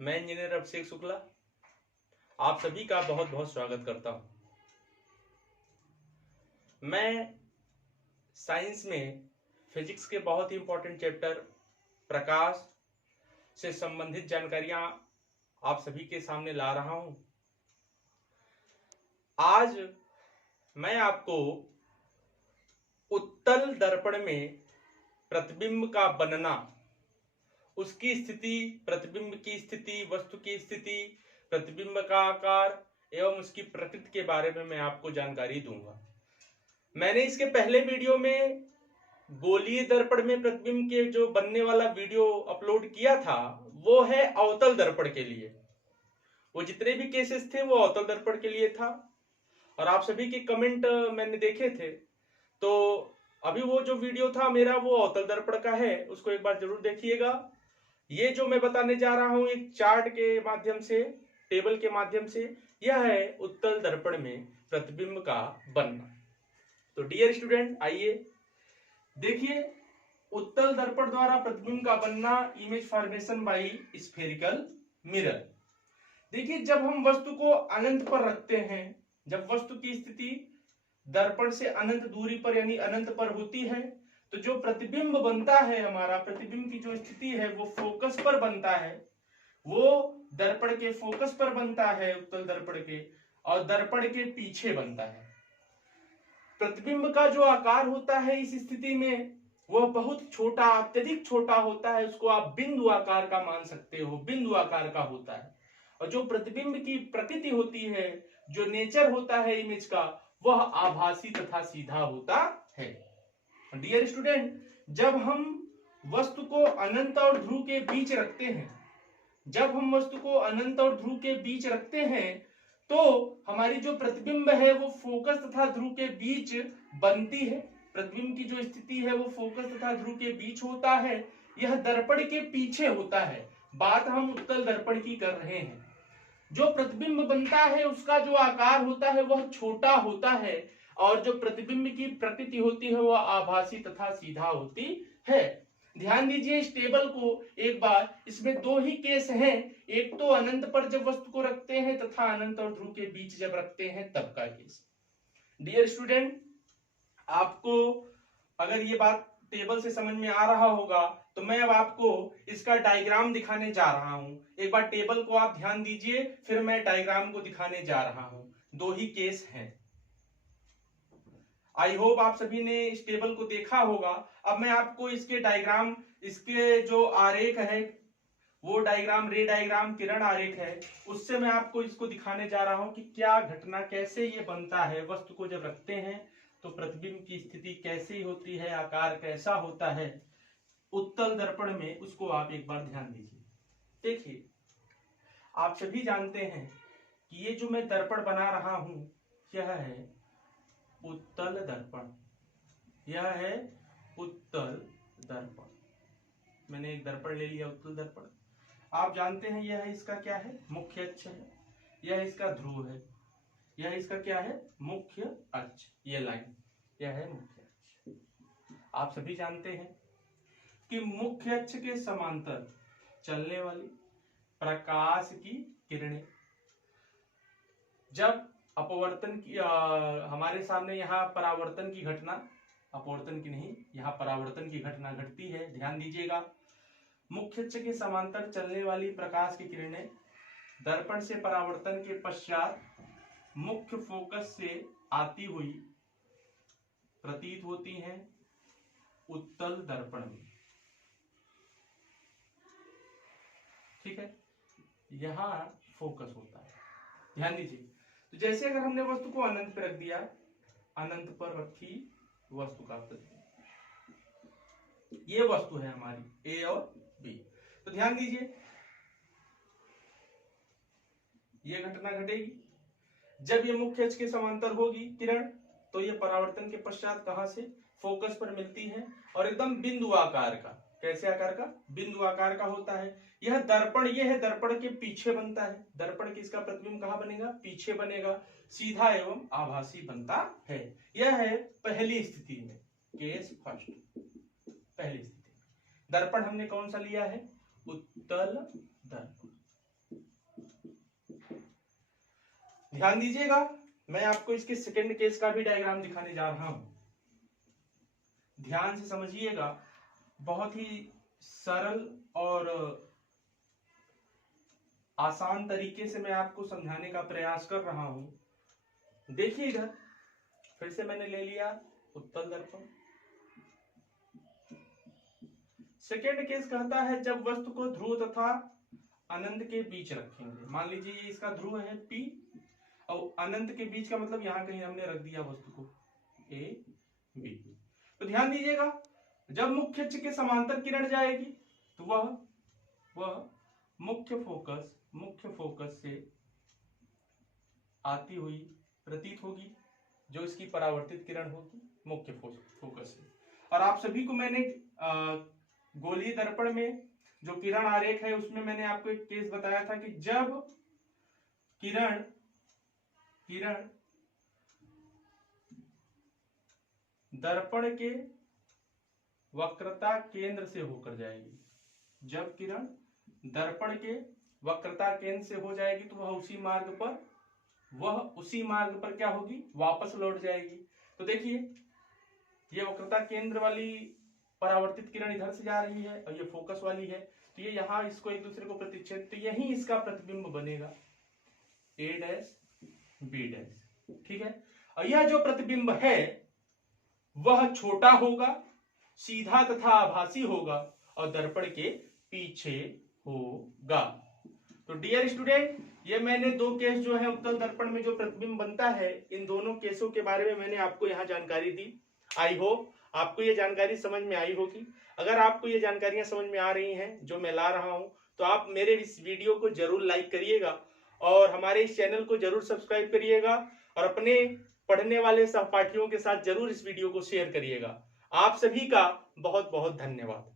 मैं इंजीनियर अभिषेक शुक्ला आप सभी का बहुत बहुत स्वागत करता हूं। मैं साइंस में फिजिक्स के बहुत ही इंपॉर्टेंट चैप्टर प्रकाश से संबंधित जानकारियां आप सभी के सामने ला रहा हूं। आज मैं आपको उत्तल दर्पण में प्रतिबिंब का बनना, उसकी स्थिति, प्रतिबिंब की स्थिति, वस्तु की स्थिति, प्रतिबिंब का आकार एवं उसकी प्रकृति के बारे में मैं आपको जानकारी दूंगा। मैंने इसके पहले वीडियो में गोलीय दर्पण में प्रतिबिंब के जो बनने वाला वीडियो अपलोड किया था वो है अवतल दर्पण के लिए। वो जितने भी केसेस थे वो अवतल दर्पण के लिए था और आप सभी के कमेंट मैंने देखे थे, तो अभी वो जो वीडियो था मेरा वो अवतल दर्पण का है, उसको एक बार जरूर देखिएगा। ये जो मैं बताने जा रहा हूं एक चार्ट के माध्यम से, टेबल के माध्यम से, यह है उत्तल दर्पण में प्रतिबिंब का बनना। तो डियर स्टूडेंट, आइए देखिए उत्तल दर्पण द्वारा प्रतिबिंब का बनना, image formation by spherical mirror. देखिए जब हम वस्तु को अनंत पर रखते हैं, जब वस्तु की स्थिति दर्पण से अनंत दूरी पर यानी अनंत पर होती है, तो जो प्रतिबिंब बनता है हमारा, प्रतिबिंब की जो स्थिति है वो फोकस पर बनता है, वो दर्पण के फोकस पर बनता है उत्तल दर्पण के, और दर्पण के पीछे बनता है। प्रतिबिंब का जो आकार होता है इस स्थिति में वह बहुत छोटा, अत्यधिक छोटा होता है, उसको आप बिंदु आकार का मान सकते हो, बिंदु आकार का होता है। और जो प्रतिबिंब की प्रकृति होती है, जो नेचर होता है इमेज का, वह आभासी तथा सीधा होता है। डियर स्टूडेंट, जब हम वस्तु को अनंत और ध्रुव के बीच रखते हैं, जब हम वस्तु को अनंत और ध्रुव के बीच रखते हैं तो हमारी जो प्रतिबिंब है वो फोकस तथा ध्रुव के बीच बनती है। प्रतिबिंब की जो स्थिति है वो फोकस तथा ध्रुव के बीच होता है, यह दर्पण के पीछे होता है। बात हम उत्तल दर्पण की कर रहे हैं। जो प्रतिबिंब बनता है उसका जो आकार होता है वह छोटा होता है और जो प्रतिबिंब की प्रकृति होती है वह आभासी तथा सीधा होती है। ध्यान दीजिए इस टेबल को एक बार, इसमें दो ही केस हैं, एक तो अनंत पर जब वस्तु को रखते हैं तथा अनंत और ध्रुव के बीच जब रखते हैं तब का केस। डियर स्टूडेंट, आपको अगर ये बात टेबल से समझ में आ रहा होगा तो मैं अब आपको इसका डायग्राम दिखाने जा रहा हूं। एक बार टेबल को आप ध्यान दीजिए, फिर मैं डायग्राम को दिखाने जा रहा हूं। दो ही केस हैं। आई होप आप सभी ने इस टेबल को देखा होगा। अब मैं आपको इसके डायग्राम, इसके जो आरेख है वो डायग्राम, रे डायग्राम, किरण आरेख है, उससे मैं आपको इसको दिखाने जा रहा हूं कि क्या घटना, कैसे ये बनता है। वस्तु को जब रखते हैं तो प्रतिबिंब की स्थिति कैसी होती है, आकार कैसा होता है उत्तल दर्पण में, उसको आप एक बार ध्यान दीजिए। देखिए आप सभी जानते हैं कि ये जो मैं दर्पण बना रहा हूं यह है उत्तल दर्पण, यह है उत्तल दर्पण। मैंने एक दर्पण ले लिया, उत्तल दर्पण। आप जानते हैं यह इसका क्या है, मुख्य अक्ष है, यह इसका ध्रुव है, यह इसका क्या है, मुख्य अक्ष, ये लाइन, यह है मुख्य अक्ष। आप सभी जानते हैं कि मुख्य अक्ष के समांतर चलने वाली प्रकाश की किरणें जब अपवर्तन की हमारे सामने यहाँ परावर्तन की घटना, अपवर्तन की नहीं, यहाँ परावर्तन की घटना घटती है। ध्यान दीजिएगा, मुख्य अक्ष के समांतर चलने वाली प्रकाश की किरणें दर्पण से परावर्तन के पश्चात मुख्य फोकस से आती हुई प्रतीत होती हैं उत्तल दर्पण में। ठीक है, यहां फोकस होता है। ध्यान दीजिए, तो जैसे अगर हमने वस्तु को अनंत पर रख दिया, अनंत पर रखी वस्तु का प्रतिबिंब, ये वस्तु है हमारी ए और बी। तो ध्यान दीजिए ये घटना घटेगी जब ये मुख्य अक्ष के समांतर होगी किरण, तो ये परावर्तन के पश्चात कहां से, फोकस पर मिलती है और एकदम बिंदु आकार का, कैसे आकार का, बिंदु आकार का होता है। यह दर्पण, ये है दर्पण के पीछे बनता है। दर्पण के इसका प्रतिबिंब कहां बनेगा, पीछे बनेगा, सीधा एवं आभासी बनता है। यह है पहली स्थिति में, केस फर्स्ट, पहली स्थिति। दर्पण हमने कौन सा लिया है, उत्तल दर्पण। ध्यान दीजिएगा, मैं आपको इसके सेकंड केस का भी डायग्राम दिखाने जा रहा हूं, ध्यान से समझिएगा। बहुत ही सरल और आसान तरीके से मैं आपको समझाने का प्रयास कर रहा हूं। देखिए इधर फिर से मैंने ले लिया उत्तल दर्पण। सेकेंड केस कहता है जब वस्तु को ध्रुव तथा अनंत के बीच रखेंगे। मान लीजिए इसका ध्रुव है P और अनंत के बीच का मतलब यहां कहीं हमने रख दिया वस्तु को A B। तो ध्यान दीजिएगा, जब मुख्य अक्ष के समांतर किरण जाएगी तो वह मुख्य फोकस से आती हुई प्रतीत होगी, जो इसकी परावर्तित किरण होगी मुख्य फोकस से। और आप सभी को मैंने गोलीय दर्पण में जो किरण आरेख है उसमें मैंने आपको एक केस बताया था कि जब किरण दर्पण के वक्रता केंद्र से होकर जाएगी, जब किरण दर्पण के वक्रता केंद्र से हो जाएगी तो वह उसी मार्ग पर क्या होगी, वापस लौट जाएगी। तो देखिए ये वक्रता केंद्र वाली परावर्तित किरण इधर से जा रही है और ये फोकस वाली है, तो ये यहाँ इसको एक दूसरे को प्रतिच्छेद, तो यही इसका प्रतिबिंब बनेगा A डैश B डैश। ठीक है, और यह जो प्रतिबिंब है वह छोटा होगा, सीधा तथा आभासी होगा और दर्पण के पीछे होगा। तो डियर स्टूडेंट, ये मैंने दो केस जो है उत्तल दर्पण में जो प्रतिबिंब बनता है, इन दोनों केसों के बारे में मैंने आपको यहाँ जानकारी दी। आई होप आपको ये जानकारी समझ में आई होगी। अगर आपको ये जानकारियां समझ में आ रही हैं जो मैं ला रहा हूं, तो आप मेरे इस वीडियो को जरूर लाइक करिएगा और हमारे इस चैनल को जरूर सब्सक्राइब करिएगा और अपने पढ़ने वाले सहपाठियों के साथ जरूर इस वीडियो को शेयर करिएगा। आप सभी का बहुत बहुत धन्यवाद।